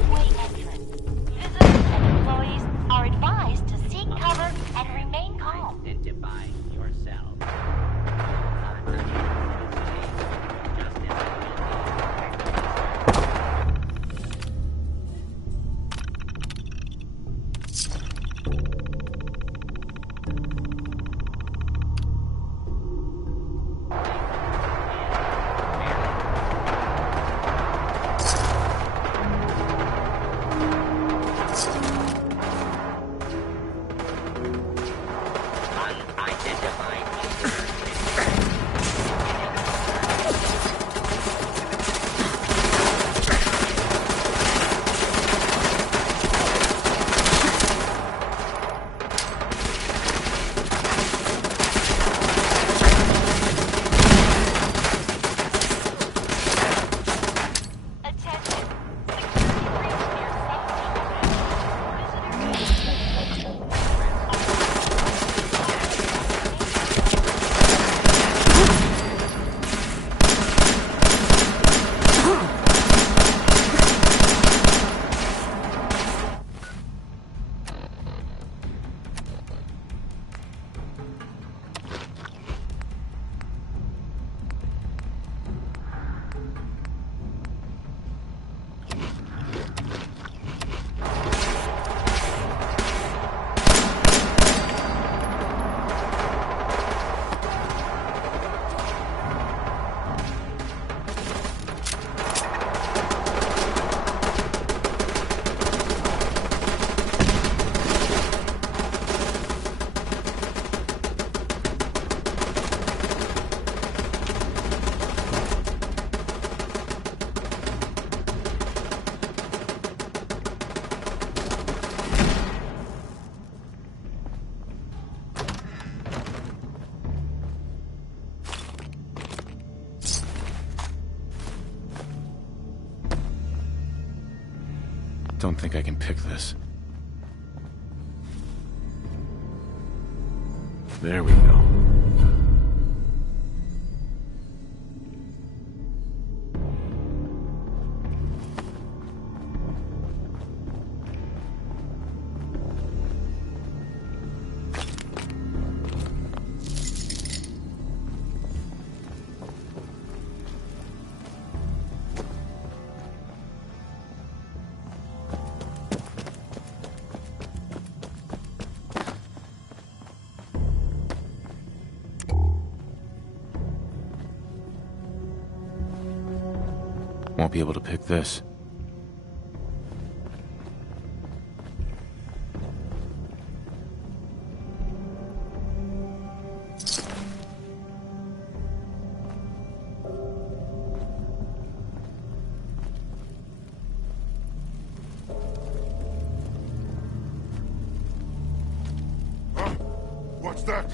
subway entrance. Visitors and employees are advised to seek cover and remain calm. Identify yourself. Don't think I can pick this. There we go. Won't be able to pick this. What's that?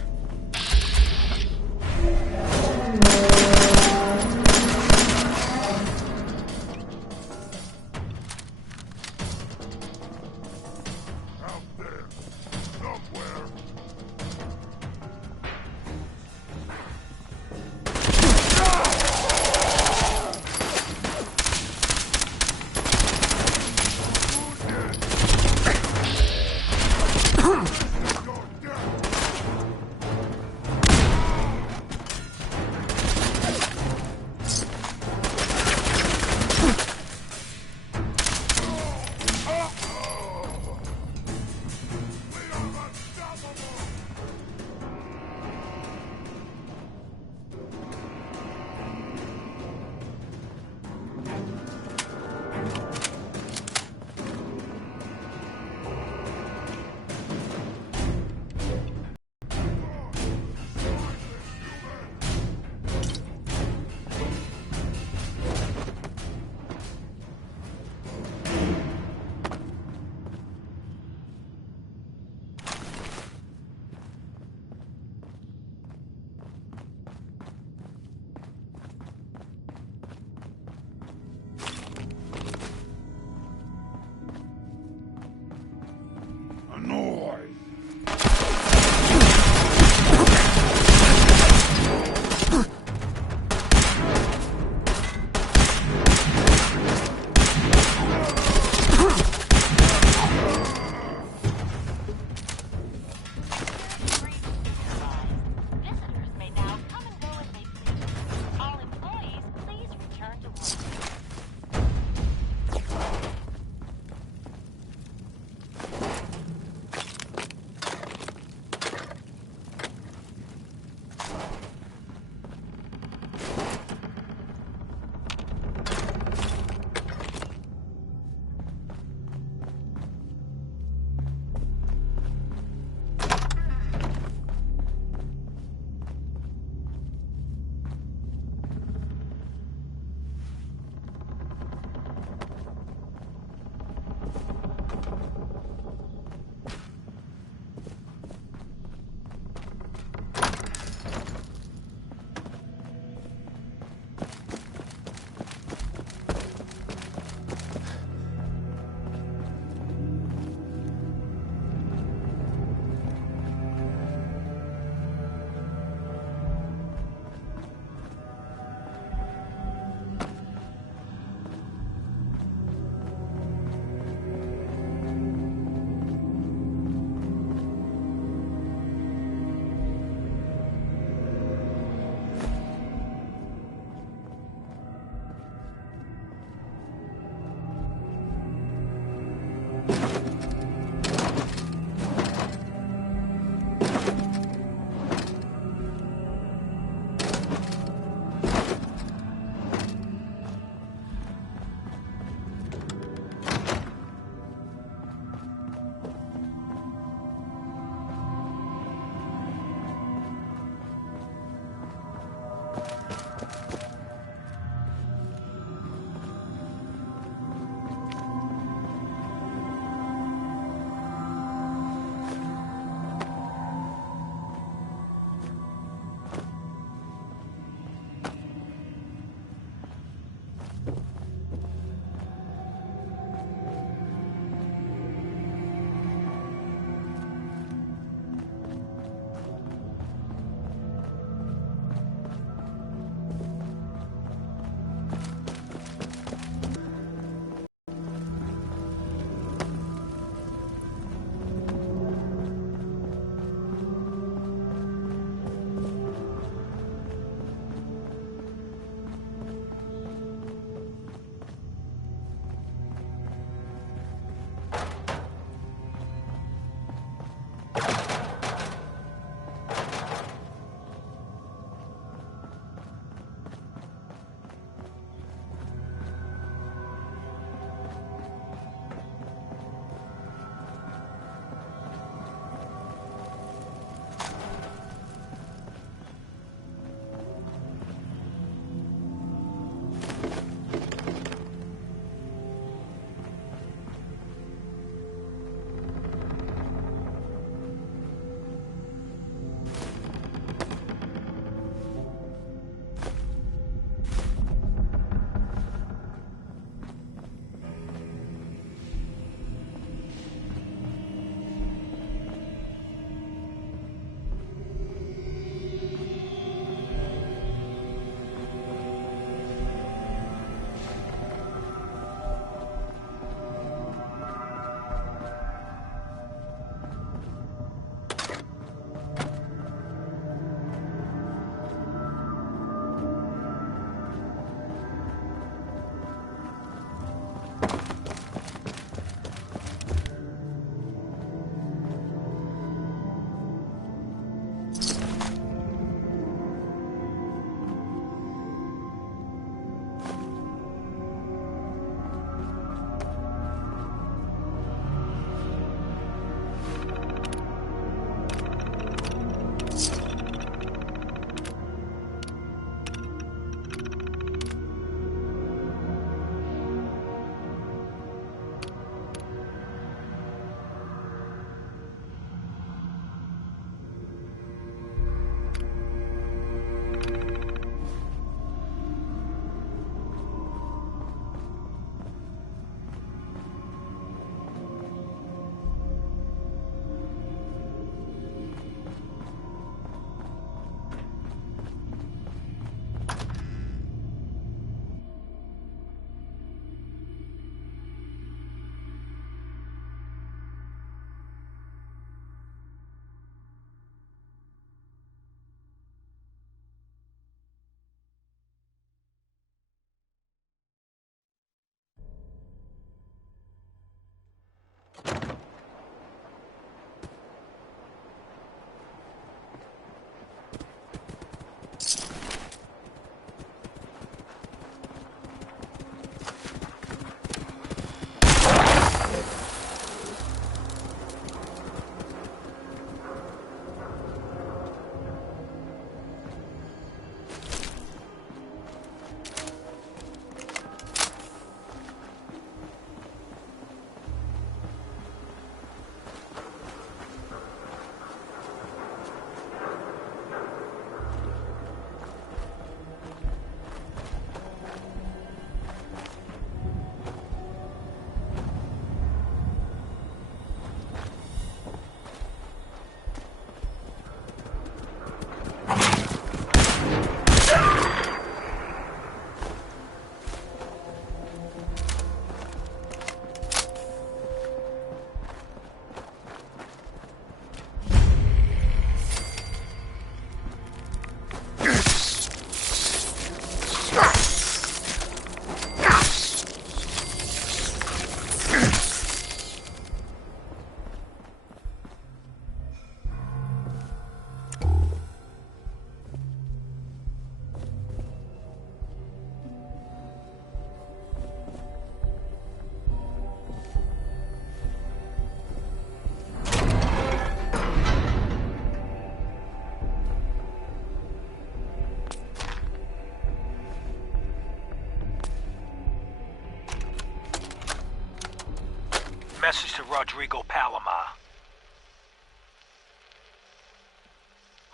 Message to Rodrigo Palomar.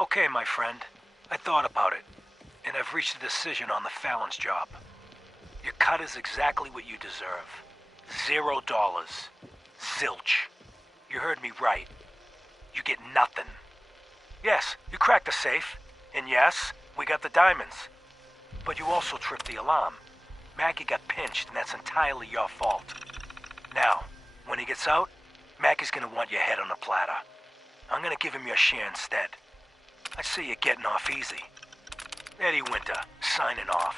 Okay, my friend. I thought about it, and I've reached a decision on the Fallon's job. Your cut is exactly what you deserve. $0. Zilch. You heard me right. You get nothing. Yes, you cracked the safe, and yes, we got the diamonds. But you also tripped the alarm. Mackie got pinched, and that's entirely your fault. Now, when he gets out, Mackie's gonna want your head on a platter. I'm gonna give him your share instead. I see you're getting off easy. Eddie Winter, signing off.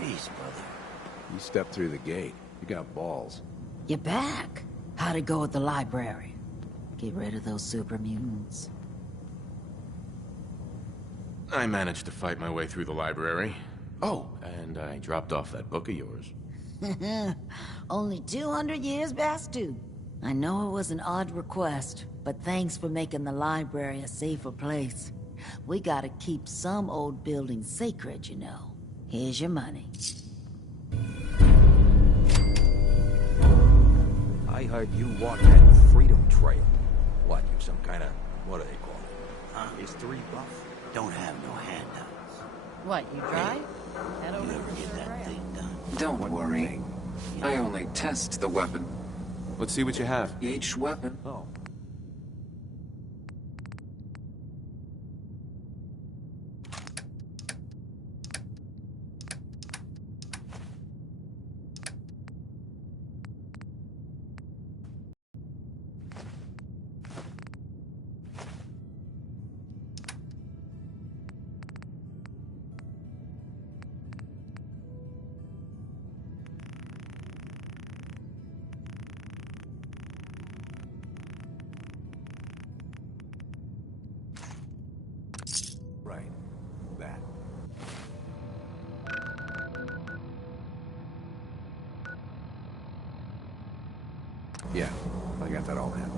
Peace, brother. You stepped through the gate. You got balls. You're back. How'd it go at the library? Get rid of those super mutants. I managed to fight my way through the library. Oh, and I dropped off that book of yours. Only 200 years past due. I know it was an odd request, but thanks for making the library a safer place. We gotta keep some old buildings sacred, you know. Here's your money. I heard you walk that Freedom Trail. What, you some kind of, what do they call it? Huh? History buff? Don't have no handouts. What, you drive? Head You over ever to get the that trail. thing done? Don't worry. I only test the weapon. Let's see what you have. Each weapon. Oh. Right. That. Yeah, I got that all handled.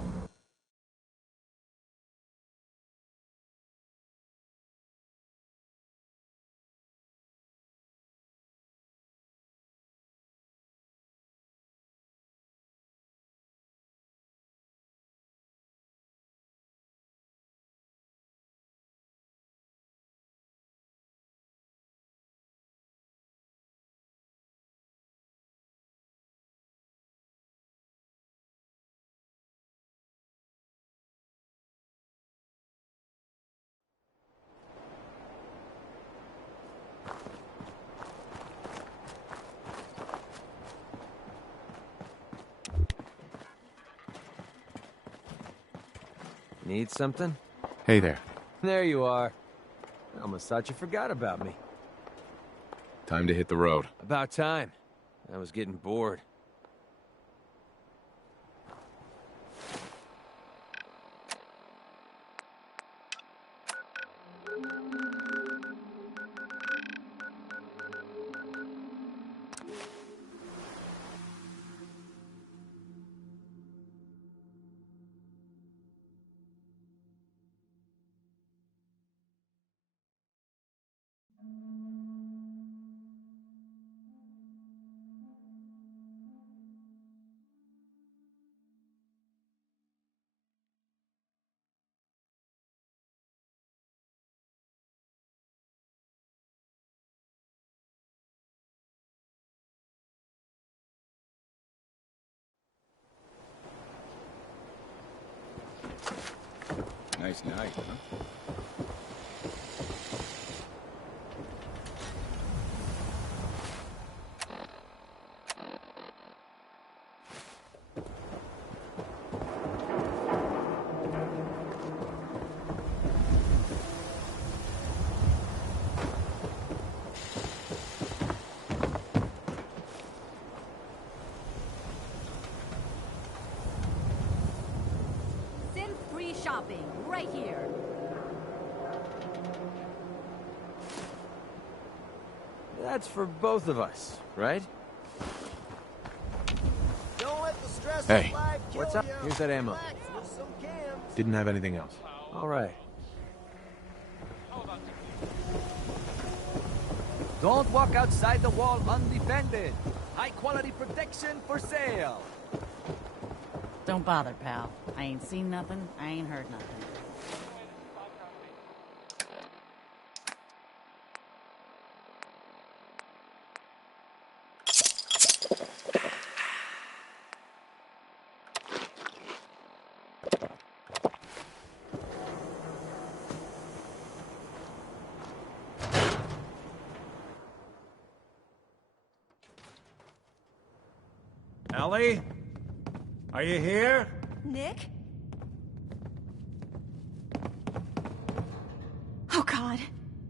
Need something? Hey there. There you are. I almost thought you forgot about me. Time to hit the road. About time. I was getting bored. Nice night, huh? Free shopping right here. That's for both of us, right? Don't let the stress Hey. of life kill What's up? you. Here's that ammo. Relax with some cans. Didn't have anything else. All right. Don't walk outside the wall undefended. High quality protection for sale. Don't bother, pal. I ain't seen nothing, I ain't heard nothing. Ellie? Are you here? Nick? Oh God,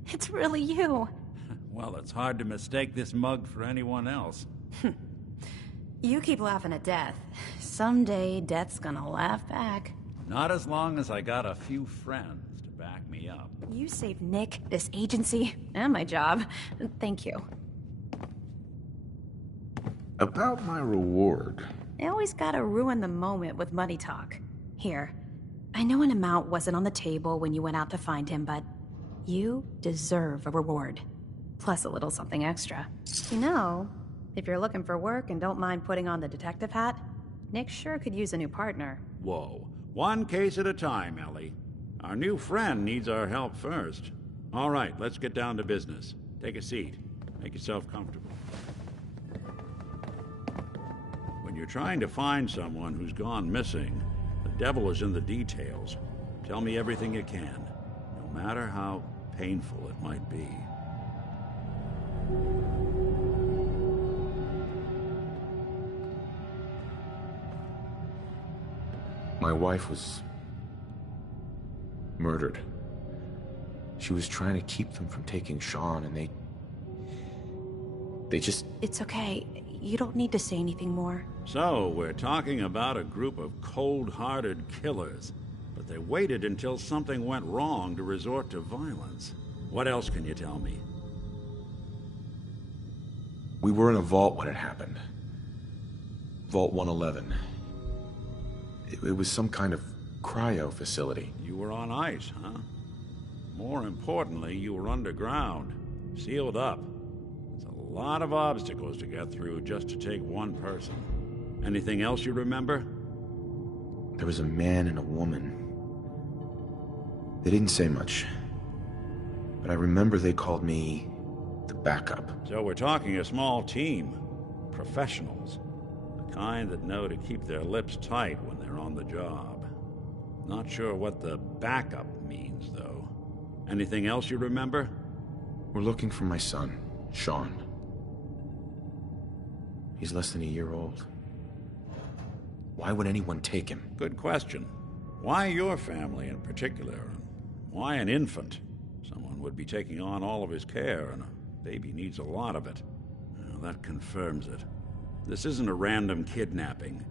it's really you. Well, it's hard to mistake this mug for anyone else. You keep laughing at death. Someday, death's gonna laugh back. Not as long as I got a few friends to back me up. You saved Nick, this agency, and my job. Thank you. About my reward. They always gotta ruin the moment with money talk. Here, I know an amount wasn't on the table when you went out to find him, but you deserve a reward. Plus a little something extra. You know, if you're looking for work and don't mind putting on the detective hat, Nick sure could use a new partner. Whoa. One case at a time, Ellie. Our new friend needs our help first. All right, let's get down to business. Take a seat. Make yourself comfortable. When you're trying to find someone who's gone missing, the devil is in the details. Tell me everything you can, no matter how painful it might be. My wife was murdered. She was trying to keep them from taking Sean, and they just... It's okay. You don't need to say anything more. So, we're talking about a group of cold-hearted killers, but they waited until something went wrong to resort to violence. What else can you tell me? We were in a vault when it happened. Vault 111. It was some kind of cryo facility. You were on ice, huh? More importantly, you were underground, sealed up. There's a lot of obstacles to get through just to take one person. Anything else you remember? There was a man and a woman. They didn't say much. But I remember they called me the backup. So we're talking a small team. Professionals. The kind that know to keep their lips tight when they're on the job. Not sure what the backup means, though. Anything else you remember? We're looking for my son, Sean. He's less than a year old. Why would anyone take him? Good question. Why your family in particular? Why an infant? Someone would be taking on all of his care, and a baby needs a lot of it. Well, that confirms it. This isn't a random kidnapping.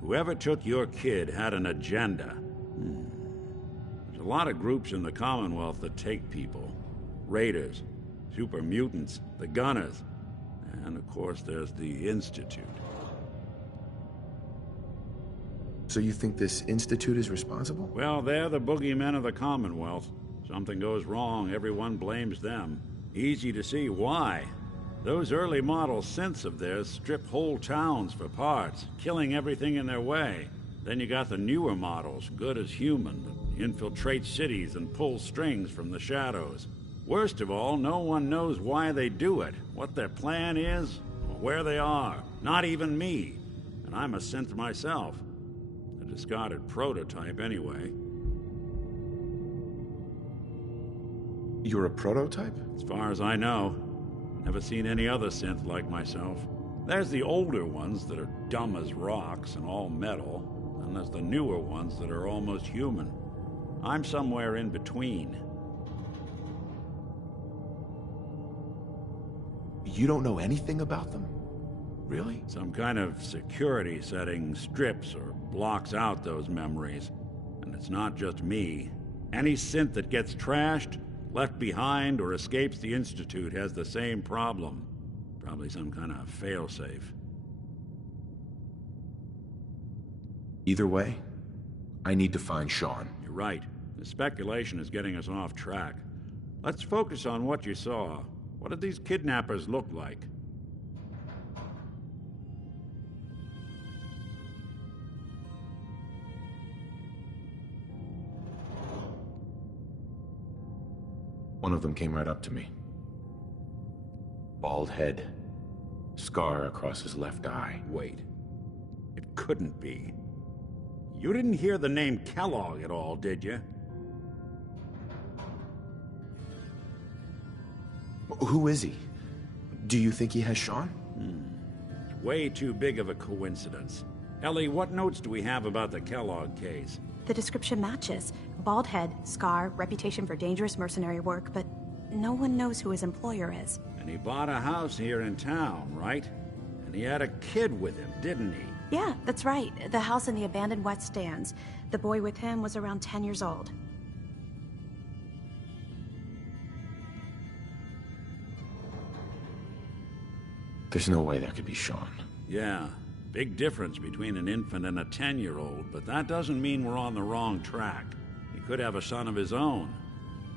Whoever took your kid had an agenda. There's a lot of groups in the Commonwealth that take people. Raiders, super mutants, the Gunners, and of course there's the Institute. So you think this Institute is responsible? Well, they're the boogeymen of the Commonwealth. Something goes wrong, everyone blames them. Easy to see why. Those early model synths of theirs strip whole towns for parts, killing everything in their way. Then you got the newer models, good as human, that infiltrate cities and pull strings from the shadows. Worst of all, no one knows why they do it, what their plan is, or where they are. Not even me. And I'm a synth myself. A discarded prototype anyway. You're a prototype? As far as I know. Never seen any other synth like myself. There's the older ones that are dumb as rocks and all metal, and there's the newer ones that are almost human. I'm somewhere in between. You don't know anything about them? Really? Some kind of security setting strips or blocks out those memories. And it's not just me. Any synth that gets trashed, left behind, or escapes the Institute has the same problem. Probably some kind of failsafe. Either way, I need to find Sean. You're right. The speculation is getting us off track. Let's focus on what you saw. What did these kidnappers look like? One of them came right up to me. Bald head. Scar across his left eye. Wait. It couldn't be. You didn't hear the name Kellogg at all, did you? Who is he? Do you think he has Sean? Way too big of a coincidence. Ellie, what notes do we have about the Kellogg case? The description matches. Bald head, scar, reputation for dangerous mercenary work, but no one knows who his employer is. And he bought a house here in town, right? And he had a kid with him, didn't he? Yeah, that's right. The house in the abandoned West Stands. The boy with him was around 10 years old. There's no way that could be Sean. Yeah, big difference between an infant and a 10-year-old, but that doesn't mean we're on the wrong track. He could have a son of his own.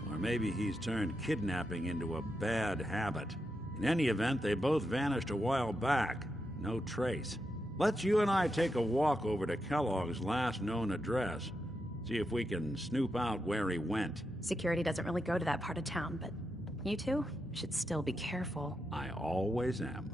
Or maybe he's turned kidnapping into a bad habit. In any event, they both vanished a while back. No trace. Let's you and I take a walk over to Kellogg's last known address. See if we can snoop out where he went. Security doesn't really go to that part of town, but you two should still be careful. I always am.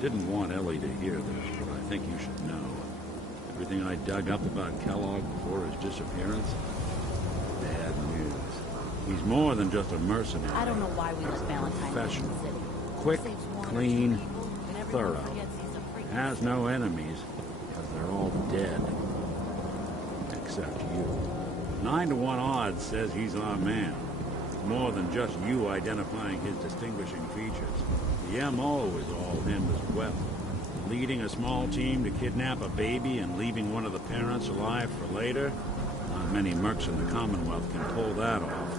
Didn't want Ellie to hear this, but I think you should know. Everything I dug up about Kellogg before his disappearance? Bad news. He's more than just a mercenary. I don't know why we left Valentine Professional. in the city. Quick, Saves one or two clean, people, and everyone thorough. forgets he's a freaking Has no enemies, because they're all dead. Except you. 9 to 1 odds says he's our man. More than just you identifying his distinguishing features. The M.O. is all him as well. Leading a small team to kidnap a baby and leaving one of the parents alive for later? Not many mercs in the Commonwealth can pull that off.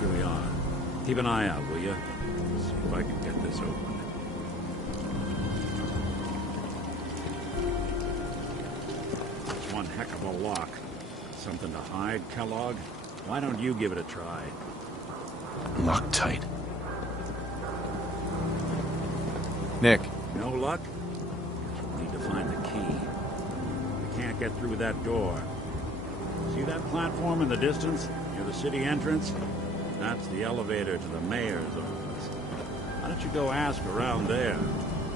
Here we are. Keep an eye out, will you? See if I can get this open. It's one heck of a lock. Something to hide, Kellogg? Why don't you give it a try? Locked tight. Nick. No luck? Need to find the key. We can't get through that door. See that platform in the distance, near the city entrance? That's the elevator to the mayor's office. Why don't you go ask around there?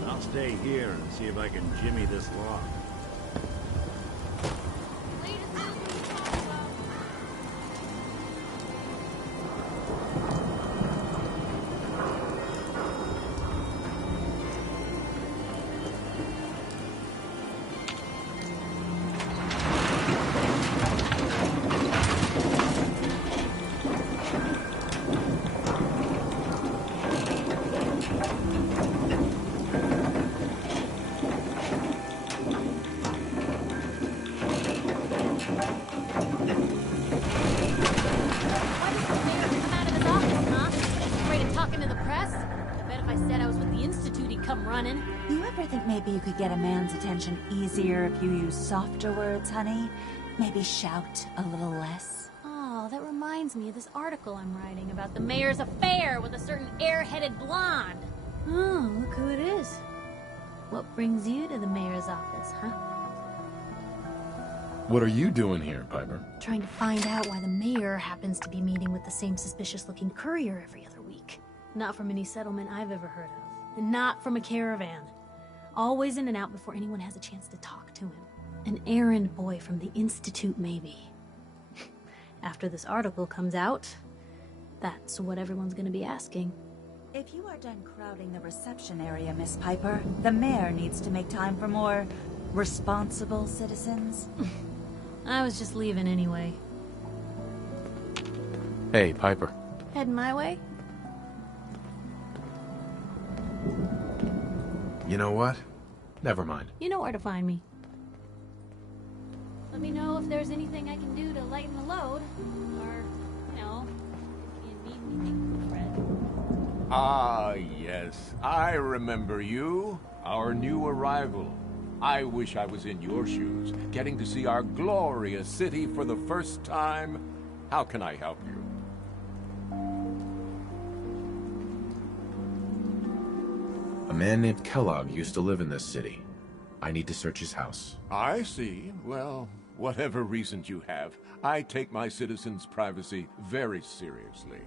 I'll stay here and see if I can jimmy this lock. think maybe you could get a man's attention easier if you use softer words, honey? Maybe shout a little less? Oh, that reminds me of this article I'm writing about the mayor's affair with a certain airheaded blonde. Oh, look who it is. What brings you to the mayor's office, huh? What are you doing here, Piper? Trying to find out why the mayor happens to be meeting with the same suspicious-looking courier every other week. Not from any settlement I've ever heard of. And not from a caravan. Always in and out before anyone has a chance to talk to him. An errand boy from the Institute, maybe. After this article comes out, that's what everyone's gonna be asking. If you are done crowding the reception area, Miss Piper, the mayor needs to make time for more responsible citizens. I was just leaving anyway. Hey, Piper. Heading my way? You know what? Never mind. You know where to find me. Let me know if there's anything I can do to lighten the load. Or, you know, if you need anything, Fred. Ah, yes. I remember you. Our new arrival. I wish I was in your shoes, getting to see our glorious city for the first time. How can I help you? A man named Kellogg used to live in this city. I need to search his house. I see. Well, whatever reasons you have, I take my citizens' privacy very seriously.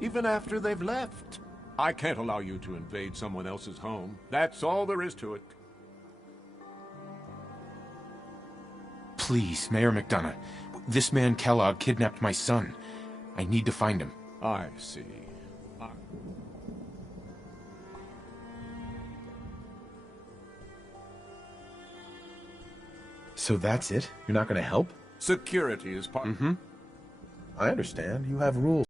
Even after they've left. I can't allow you to invade someone else's home. That's all there is to it. Please, Mayor McDonough. This man Kellogg kidnapped my son. I need to find him. I see. So that's it? You're not going to help? Security is part... I understand. You have rules.